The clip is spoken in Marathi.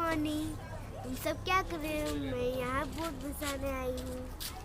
मॉर्निंग। तुम सब क्या कर रहे हो? मैं यहाँ बोट बसाने आई हूँ।